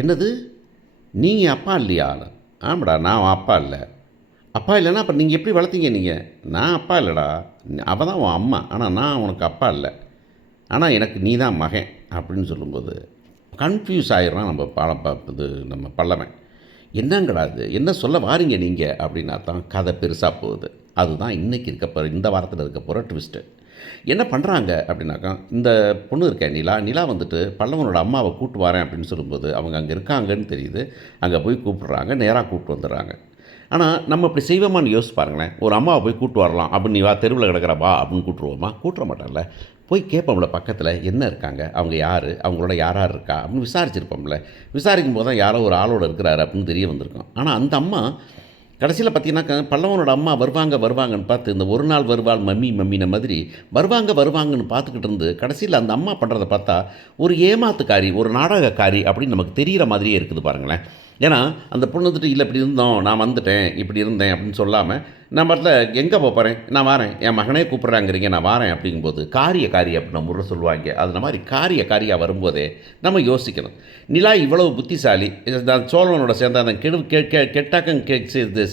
என்னது? நீங்கள் அப்பா இல்லையா? ஆமாடா, நான் உன் அப்பா இல்லை. அப்பா இல்லைன்னா அப்புறம் நீங்கள் எப்படி வளர்த்தீங்க நீங்கள்? நான் அப்பா இல்லைடா, அவள் தான் உன் அம்மா, ஆனால் நான் உனக்கு அப்பா இல்லை, ஆனால் எனக்கு நீ தான் மகன் அப்படின்னு சொல்லும்போது கன்ஃபியூஸ் ஆகிடுறான் நம்ம இது நம்ம பல்லவன். என்னங்கடா இது, என்ன சொல்ல வாரீங்க நீங்கள் அப்படின்னா தான் கதை பெருசாக போகுது. அதுதான் இன்றைக்கி இருக்க போகிற, இந்த வாரத்தில் இருக்க போகிற ட்விஸ்ட்டு. என்ன பண்ணுறாங்க அப்படின்னாக்கா, இந்த பொண்ணு இருக்கேன் நிலா, நிலா வந்துட்டு பல்லவனோட அம்மாவை கூப்பிட்டு வரேன் அப்படின்னு சொல்லும்போது அவங்க அங்கே இருக்காங்கன்னு தெரியுது. அங்கே போய் கூப்பிட்றாங்க, நேராக கூப்பிட்டு வந்துடுறாங்க. ஆனால் நம்ம இப்படி செய்வோமான்னு யோசிச்சு பாருங்களேன். ஒரு அம்மாவை போய் கூப்பிட்டு வரலாம் அப்படின்னு, நீ வா தெருவில் கிடக்கிற வா அப்படின்னு கூப்பிட்ருவோமா? கூப்பிட மாட்டோம்ல. போய் கேட்போம்ல பக்கத்தில் என்ன இருக்காங்க, அவங்க யார், அவங்களோட யார் யார் இருக்கா அப்படின்னு விசாரிச்சிருப்போம்ல. விசாரிக்கும் போது தான் யாரோ ஒரு ஆளோட இருக்கிறாரு அப்படின்னு தெரிய வந்திருக்கும். ஆனால் அந்த அம்மா கடைசியில் பார்த்தீங்கன்னாக்கா, பல்லவனோட அம்மா வருவாங்கன்னு பார்த்து, இந்த ஒரு நாள் வருவாள் மம்மி மம்மின மாதிரி வருவாங்கன்னு பார்த்துக்கிட்டு இருந்து, கடைசியில் அந்த அம்மா பண்ணுறத பார்த்தா ஒரு ஏமாத்துக்காரி, ஒரு நாடகக்காரி அப்படின்னு நமக்கு தெரிகிற மாதிரியே இருக்குது பாருங்களேன். ஏன்னா அந்த பொண்ணு வந்துட்டு, இல்லை இப்படி இருந்தோம், நான் வந்துட்டேன், இப்படி இருந்தேன் அப்படின்னு சொல்லாமல், நான் பாட்டில் எங்கே போகிறேன், நான் வாரேன், என் மகனே கூப்பிட்றாங்கிறீங்க, நான் வாரேன் அப்படிங்கும்போது காரியக்காரி அப்படின்னு நம்ம ஊரில் சொல்லுவாங்க. அது மாதிரி காரியக்காரியாக வரும்போதே நம்ம யோசிக்கணும். நிலா இவ்வளவு புத்திசாலி, நான் சோழனோட சேர்ந்து அந்த கெட்டாக்கம்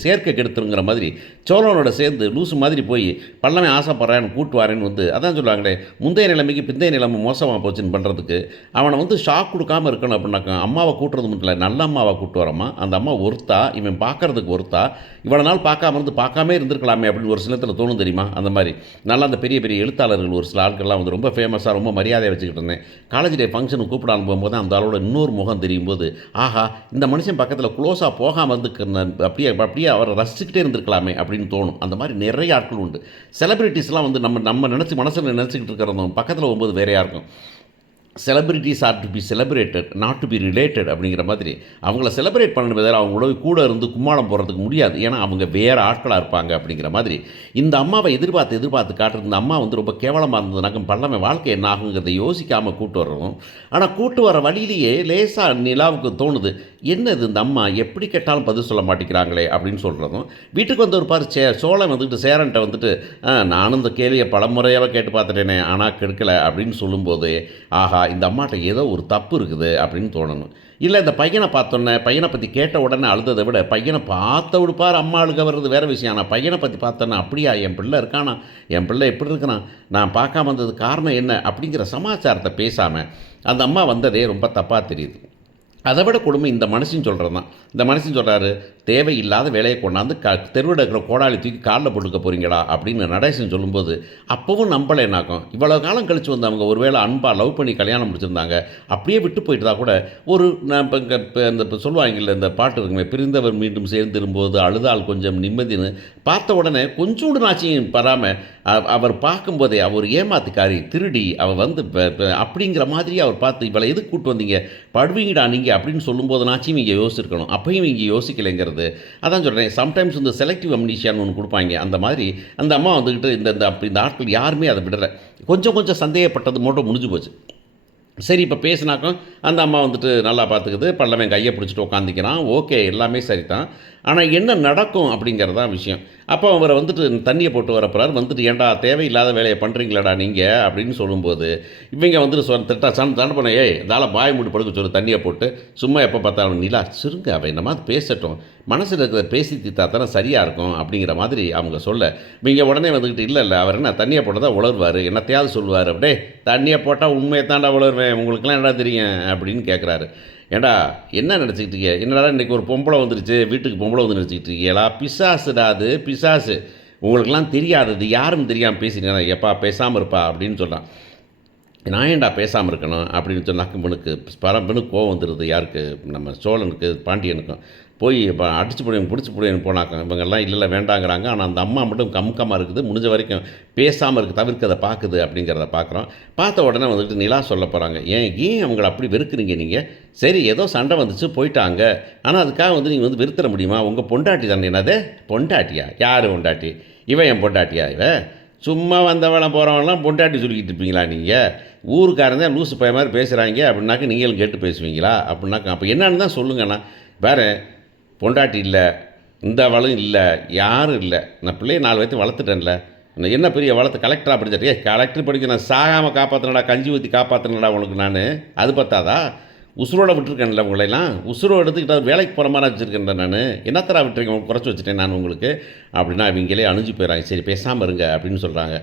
சேர்க்க கெடுத்துருங்கிற மாதிரி சோழனோட சேர்ந்து லூசு மாதிரி போய் பல்லவன் ஆசைப்படுறேன்னு கூட்டு வரேன்னு வந்து, அதான் சொல்லுவாங்களே, முந்தைய நிலைமைக்கு பிந்தைய நிலைமை மோசமாக போச்சுன்னு பண்ணுறதுக்கு அவனை வந்து ஷாக் கொடுக்காமல் இருக்கணும் அப்படின்னாக்கா, அம்மாவை கூட்டுறது மட்டும் இல்லை, நல்ல அம்மாவை கூட்டு வரமா. அந்த அம்மா ஒருத்தா, இவன் பார்க்குறதுக்கு ஒருத்தா, இவ்வளோ நாள் பார்க்காமே இருந்திருக்கலாமே அப்படின்னு ஒரு சிலத்தில் தோணும் தெரியுமா? அந்த மாதிரி நல்லா அந்த பெரிய பெரிய எழுத்தாளர்கள் ஒரு சில ஆட்கள்லாம் வந்து ரொம்ப ஃபேமஸாக ரொம்ப மரியாதையை வச்சுக்கிட்டு இருந்தேன். காலேஜ் டே ஃபங்க்ஷனுக்கு கூப்பிடாமல் போகும்போது அந்த ஆளோட இன்னொரு முகம் தெரியும் போது, ஆஹா, இந்த மனுஷன் பக்கத்தில் க்ளோஸாக போகாமல் வந்து அப்படியே அவரை ரசிச்சுக்கிட்டே இருந்திருக்கலாமே அப்படின்னு தோணும். அந்த மாதிரி நிறைய ஆட்கள் உண்டு. செலிபிரிட்டிஸ்லாம் வந்து நம்ம நினச்சி மனசில் நினச்சிக்கிட்டு இருக்கிறதும் பக்கத்தில் போகும்போது வேறையாக இருக்கும். Celebrities are to be celebrated, not to be related அப்படிங்கிற மாதிரி அவங்கள செலிப்ரேட் பண்ண வேறு, அவங்களோட கூட இருந்து கும்மாளம் போகிறதுக்கு முடியாது. ஏன்னா அவங்க வேறு ஆட்களாக இருப்பாங்க அப்படிங்கிற மாதிரி இந்த அம்மாவை எதிர்பார்த்து காட்டுறது. இந்த அம்மா வந்து ரொம்ப கேவலமாக இருந்ததுனாக்க பல்லவன் வாழ்க்கை என்ன ஆகுங்கிறத யோசிக்காமல் கூட்டு வரணும். ஆனால் கூட்டு வர வழியிலேயே லேசாக நிலாவுக்கு தோணுது, என்னது இந்த அம்மா எப்படி கேட்டாலும் பதில் சொல்ல மாட்டேங்கிறாங்களே அப்படின்னு சொல்கிறதும். வீட்டுக்கு வந்து ஒரு பாரு சோழன் வந்துட்டு சேரன்ட்ட வந்துட்டு, நானும் இந்த கேள்வியை பலமுறையாக கேட்டு பார்த்துட்டேனே ஆனால் கெடுக்கலை அப்படின்னு சொல்லும்போது, ஆஹா, இந்த அம்மாட்ட ஏதோ ஒரு தப்பு இருக்குது அப்படின்னு தோணணும். இல்லை இந்த பையனை பார்த்தோன்னே, பையனை பற்றி கேட்ட உடனே அழுததை விட, பையனை பார்த்த விடுப்பார் அம்மா அழுக வர்றது வேறு விஷயம். ஆனால் பையனை பற்றி பார்த்தோன்னே, அப்படியா என் பிள்ளை இருக்கானா, என் பிள்ளை எப்படி இருக்கிறான், நான் பார்க்காம வந்தது காரணம் என்ன அப்படிங்கிற சமாச்சாரத்தை பேசாமல் அந்த அம்மா வந்ததே ரொம்ப தப்பாக தெரியுது. அதை விட கொடுமை இந்த மனுஷன் சொல்கிறது தான். இந்த மனுஷன் சொல்கிறாரு, தேவையில்லாத வேலையை கொண்டாந்து தெருவில் இருக்கிற கோடாளி தூக்கி காலில் போட்டுக்க போகிறீங்களா அப்படின்னு நடேசன் சொல்லும்போது, அப்போவும் நம்பலைனாக்கும். இவ்வளோ காலம் கழித்து வந்து அவங்க ஒருவேளை அன்பாக லவ் பண்ணி கல்யாணம் முடிச்சிருந்தாங்க, அப்படியே விட்டு போயிட்டு தான் கூட ஒரு இப்போ இந்த சொல்லுவாங்கல்ல, இந்த பாட்டு இருக்குமே, பிரிந்தவர் மீண்டும் சேர்ந்திரும்போது அழுதால் கொஞ்சம் நிம்மதின்னு, பார்த்த உடனே கொஞ்சோண்டு நாச்சியும் பராமல் அவர் பார்க்கும்போதே அவர் ஏமாத்துக்காரி, திருடி, அவள் வந்து அப்படிங்கிற மாதிரி அவர் பார்த்து, இவளை எதுக்கு கூப்பிட்டு வந்தீங்க, படுவீங்கடா நீங்கள் அப்படின்னு சொல்லும்போது நாச்சும் இங்கே யோசிச்சிருக்கணும். அப்பையும் இங்கே யோசிக்கலைங்கிறது. அதான் சொல்கிறேன், சம்டைம்ஸ் இந்த செலக்டிவ் அம்னீஷியான்னு ஒன்று கொடுப்பாங்க. அந்த மாதிரி அந்த அம்மா வந்துக்கிட்டு இந்த ஆட்கள் யாருமே அதை விடலை. கொஞ்சம் சந்தேகப்பட்டது மட்டும் முடிஞ்சு போச்சு. சரி, இப்போ பேசினாக்கும் அந்த அம்மா வந்துட்டு நல்லா பார்த்துக்குது, பல்லவன் கையை பிடிச்சிட்டு உட்காந்துக்கிறான், ஓகே, எல்லாமே சரி தான். ஆனால் என்ன நடக்கும் அப்படிங்கிறது தான் விஷயம். அப்போ அவரை வந்துட்டு தண்ணியை போட்டு வரப்போறார். வந்துட்டு, ஏன்டா தேவையில்லாத வேலையை பண்ணுறீங்களாடா நீங்கள் அப்படின்னு சொல்லும்போது, இவங்க வந்துட்டு சண்டை பண்ண, ஏய் இதால் பாய் மூடி படுக்க சொல்லு தண்ணியை போட்டு, சும்மா எப்போ பார்த்தாலும் நிலா சுருங்க, அவன் இந்த மாதிரி பேசட்டும், மனசில் இருக்கிறத பேசி தீத்தா தானே சரியாக இருக்கும் அப்படிங்கிற மாதிரி அவங்க சொல்ல, இவங்க உடனே வந்துக்கிட்டு, இல்லை அவர் என்ன தண்ணியை போட்டால் தான் உளருவார், என்னத்தையாவது சொல்லுவார், அப்படியே தண்ணியை போட்டால் உண்மையை தாண்டா உளருவேன், உங்களுக்குலாம் என்ன தெரியும் அப்படின்னு கேட்குறாரு. ஏண்டா என்ன நினச்சிக்கிட்டு இருக்கீங்க, என்னடா இன்றைக்கி ஒரு பொம்பளை வந்துருச்சு, வீட்டுக்கு பொம்பளை வந்து நினச்சிக்கிட்டு இருக்கீங்களா, பிசாசுடா அது பிசாசு, உங்களுக்கெல்லாம் தெரியாதது, யாரும் தெரியாமல் பேசினீங்க, எப்பா பேசாமல் இருப்பா அப்படின்னு சொல்கிறான். நான் ஏன்டா பேசாமல் இருக்கணும் அப்படின்னு சொன்னாக்க இவனுக்கு பரம்பனுக்கு கோவம் வந்துடுது. யாருக்கு, நம்ம சோழனுக்கு பாண்டியனுக்கும். போய் இப்போ அடிச்சு பிடிச்சி போடுன்னு போனாக்க இவங்கெல்லாம் இல்லை வேண்டாங்கிறாங்க. ஆனால் அந்த அம்மா மட்டும் கம்கமாக இருக்குது, முடிஞ்ச வரைக்கும் பேசாமல் இருக்குது, தவிர்க்கதை பார்க்குது அப்படிங்கிறத பார்க்குறோம். பார்த்த உடனே வந்துட்டு நிலா சொல்ல போகிறாங்க, ஏன் அவங்கள அப்படி வெறுக்கிறீங்க நீங்கள், சரி ஏதோ சண்டை வந்துச்சு போயிட்டாங்க, ஆனால் அதுக்காக வந்து நீங்கள் வந்து வெறுத்துற முடியுமா, உங்கள் பொண்டாட்டி தானே. என்னது பொண்டாட்டியா, யார் பொண்டாட்டி, இவன் என் பொண்டாட்டியா, இவன் சும்மா வந்தவளம் போகிறவங்களாம் பொண்டாட்டி சொல்லிக்கிட்டு இருப்பீங்களா நீங்கள், ஊருக்காரங்க லூசு பைய மாதிரி பேசுகிறாங்க அப்படின்னாக்க நீங்களும் கேட்டு பேசுவீங்களா அப்படின்னாக்க, அப்போ என்னன்னு தான் சொல்லுங்கண்ணா. வேறு பொண்டாட்டி இல்லை, இந்த அவளும் இல்லை, யாரும் இல்லை, நான் பிள்ளையை 4 வயது வளர்த்துட்டேன்ல, என்ன பெரிய வளர்த்து கலெக்டராக படிச்சிட்டே, கலெக்டர் படிக்க நான் சாகாமல் காப்பாற்றினடா, கஞ்சி ஊற்றி காப்பாற்றினடா உனக்கு நான், அது பார்த்தாதா, உசுரோட விட்டுருக்கேன்ல உங்களையெல்லாம், உசுரோட எடுத்துக்கிட்டு வேலைக்கு போகிற மாதிரி வச்சுருக்கேன்ல நான், என்னத்தரா விட்டுருக்கேன் குறைச்சி வச்சுட்டேன் நான் உங்களுக்கு அப்படின்னா இவங்களே அணிஞ்சு போயிடறாங்க. சரி பேசாமல் இருங்க அப்படின்னு சொல்கிறாங்க.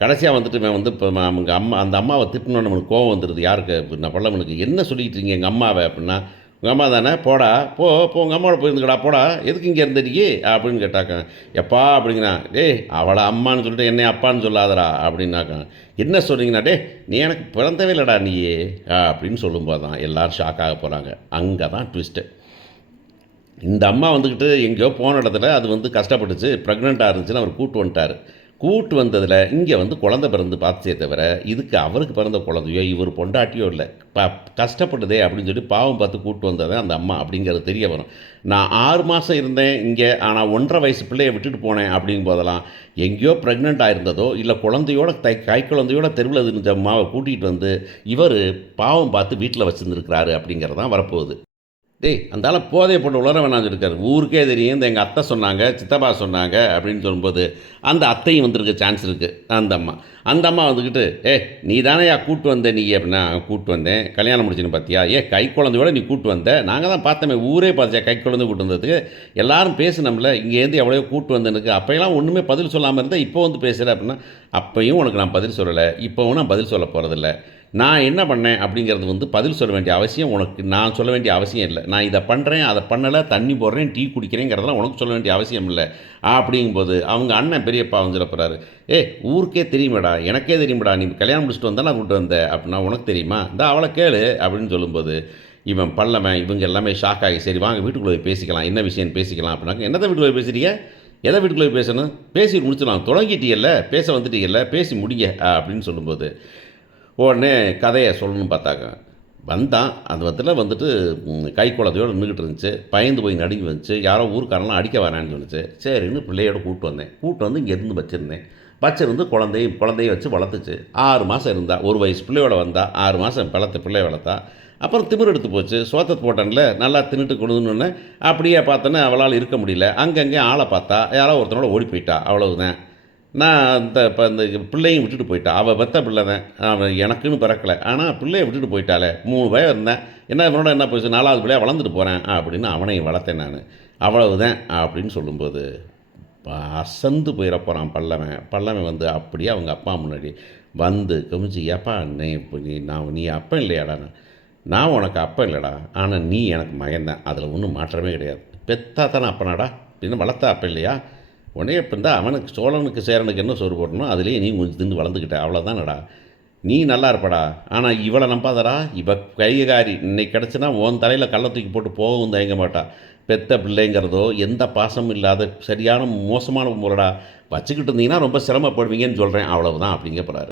கடைசியாக வந்துட்டு இவன் வந்து இப்போ அவங்க அம்மா அந்த அம்மாவை திட்டணுன்னு நம்மளுக்கு கோவம் வந்துடுது. யாருக்கு அப்படின்னா பல்லவனுக்கு. என்ன சொல்லிக்கிட்டு இருக்கீங்க எங்கள் அம்மாவை அப்படின்னா, உங்கள் அம்மா தானே போடா போ போ உங்கள் அம்மாவோட போயிருந்துக்கடா போடா எதுக்கு இங்கே இருந்த நீ அப்படின்னு கேட்டாக்க. எப்பா அப்படிங்கிறான். டேய் அவளை அம்மான்னு சொல்லிட்டு என்னை அப்பான்னு சொல்லாதடா அப்படின்னாக்க. என்ன சொல்கிறீங்கண்ணா டே நீ எனக்கு பிறந்தவே இல்லைடா நீயே அப்படின்னு சொல்லும்போது தான் எல்லோரும் ஷாக்காக போகிறாங்க. அங்கே தான் ட்விஸ்ட்டு. இந்த அம்மா வந்துக்கிட்டு எங்கேயோ போன இடத்துல அது வந்து கஷ்டப்பட்டுச்சு, ப்ரெக்னெண்ட்டாக இருந்துச்சுன்னு அவர் கூட்டு வந்துட்டார். கூட்டு வந்ததில் இங்கே வந்து குழந்தை பிறந்து பார்த்தே தவிர இதுக்கு அவருக்கு பிறந்த குழந்தையோ இவர் பொண்டாட்டியோ இல்லை. கஷ்டப்படுதே அப்படின்னு சொல்லி பாவம் பார்த்து கூட்டு வந்ததே அந்த அம்மா அப்படிங்கிறது தெரிய வரும். நான் 6 மாதம் இருந்தேன் இங்கே, ஆனால் 1.5 வயசு பிள்ளையை விட்டுட்டு போனேன் அப்படிங்கும் போதெல்லாம் எங்கேயோ ப்ரெக்னென்ட் ஆயிருந்ததோ இல்லை குழந்தையோட கை குழந்தையோட தெருவில் இருந்த அம்மாவை கூட்டிகிட்டு வந்து இவர் பாவம் பார்த்து வீட்டில் வச்சுருந்துருக்கிறாரு அப்படிங்கிறது தான் வரப்போகுது. டேய் அந்தால போதைய போட்டு உளர வேணாம்னு இருக்காரு. ஊருக்கே தெரியும் இந்த எங்கள் அத்தை சொன்னாங்க, சித்தப்பா சொன்னாங்க அப்படின்னு சொல்லும்போது அந்த அத்தையும் வந்திருக்க சான்ஸ் இருக்குது. அந்த அம்மா வந்துக்கிட்டு நீ தானேயா கூட்டு வந்த நீ அப்படின்னா, கூட்டு வந்தேன் கல்யாணம் முடிச்சுன்னு பார்த்தியா கை குழந்தையோட நீ கூட்டு வந்த, நாங்கள் தான் பார்த்தோமே ஊரே பார்த்தியா கை குழந்தை கூட்டு வந்ததுக்கு எல்லாரும் பேசினோம்ல இங்கேருந்து எவ்வளோ கூட்டு வந்தேனுக்கு அப்போயெல்லாம் ஒன்றுமே பதில் சொல்லாமல் இருந்தால் இப்போ வந்து பேசுகிற அப்படின்னா, அப்பையும் உனக்கு நான் பதில் சொல்லலை இப்போவும் நான் பதில் சொல்ல போகிறதில்ல. நான் என்ன பண்ணேன் அப்படிங்கிறது வந்து பதில் சொல்ல வேண்டிய அவசியம் உனக்கு நான் சொல்ல வேண்டிய அவசியம் இல்லை. நான் இதை பண்ணுறேன் அதை பண்ணலை தண்ணி போடுறேன் டீ குடிக்கிறேங்கிறதெல்லாம் உனக்கு சொல்ல வேண்டிய அவசியம் இல்லை. அப்படிங்கும்போது அவங்க அண்ணன் பெரியப்பா வந்து சொல்ல ஊருக்கே தெரியுமாடா எனக்கே தெரியுமாடா நீ கல்யாணம் முடிச்சுட்டு வந்தால் நான் கூப்பிட்டு வந்தேன் அப்படின்னா உனக்கு தெரியுமா இந்த அவளை கேளு அப்படின்னு சொல்லும்போது இவன் பல்லவன் இவங்க எல்லாமே ஷாக் ஆகி சரி வாங்க வீட்டுக்குள்ளே போய் பேசிக்கலாம் என்ன விஷயம் பேசிக்கலாம் அப்படின்னாக்க என்னதான் வீட்டுக்குள்ளே போய் பேசுறீங்க எதை வீட்டுக்குள்ளே போய் பேசணும் பேசி முடிச்சிடலாம் தொடங்கிட்டீங்கல்ல பேச வந்துட்டீங்கல்ல பேசி முடிங்க அப்படின்னு சொல்லும்போது உடனே கதையை சொல்லணும்னு பார்த்தாங்க. வந்தான் அந்த வத்தில் வந்துட்டு கை குழந்தையோடு நின்றுக்கிட்டு இருந்துச்சு. பயந்து போய் நடுங்கி வந்துச்சு. யாரோ ஊருக்காரெல்லாம் அடிக்க வரான்னு சொல்லிச்சு. சரின்னு பிள்ளையோட கூப்பிட்டு வந்தேன். கூப்பிட்டு வந்து இங்கேருந்து வச்சிருந்து குழந்தைய வச்சு வளர்த்துச்சு. 6 மாதம் இருந்தா 1 வயசு பிள்ளையோட வந்தா 6 மாதம் பிள்ளைய வளர்த்தா. அப்புறம் திமிர் எடுத்து போச்சு. சோத்தை போட்டேன்ல நல்லா தின்னுட்டு கொடுதுன்னு அப்படியே பார்த்தோன்னே அவளால் இருக்க முடியல. அங்கங்கே ஆளை பார்த்தா யாரோ ஒருத்தனோட ஓடி போயிட்டா. அவ்வளவுதான். நான் இந்த பிள்ளையும் விட்டுட்டு போயிட்டா. அவள் பெத்த பிள்ளை தான். அவன் எனக்குன்னு பிறக்கலை. ஆனால் பிள்ளையை விட்டுட்டு போயிட்டாளே 3 வயது இருந்தேன். இவனோட என்ன போச்சு 4வது பிள்ளையாக வளர்ந்துட்டு போகிறேன் அப்படின்னு அவனையும் வளர்த்தேன் நான். அவ்வளவுதான் அப்படின்னு சொல்லும்போது அசந்து போயிட போகிறான் பல்லவன் வந்து அப்படியே அவங்க அப்பா முன்னாடி வந்து கமிச்சு ஏப்பா நீ அப்பன் இல்லையாடா நான் உனக்கு அப்பன் இல்லைடா ஆனால் நீ எனக்கு மகன்தான் அதில் ஒன்றும் மாற்றமே கிடையாது. பெத்தா தானே அப்பனாடா அப்படின்னு வளர்த்தா அப்பன் இல்லையா உடனே இப்போ இருந்தால் அவனுக்கு சோழனுக்கு சேரனுக்கு என்ன சோறு போடணும் அதுலேயே நீ கொஞ்சம் தின்னு வளர்ந்துக்கிட்ட அவ்வளோதானடா நீ நல்லா இருப்படா. ஆனால் இவளை நம்பாதடா இவ கைகாரி இன்னைக்கு கிடச்சினா உன் தலையில் கள்ள தூக்கி போட்டு போகவும் தயங்க மாட்டா. பெத்த பிள்ளைங்கிறதோ எந்த பாசமும் இல்லாத சரியான மோசமான முறைடா வச்சுக்கிட்டு இருந்தீங்கன்னா ரொம்ப சிரமப்படுவீங்கன்னு சொல்கிறேன் அவ்வளவுதான் அப்படிங்க போகிறாரு.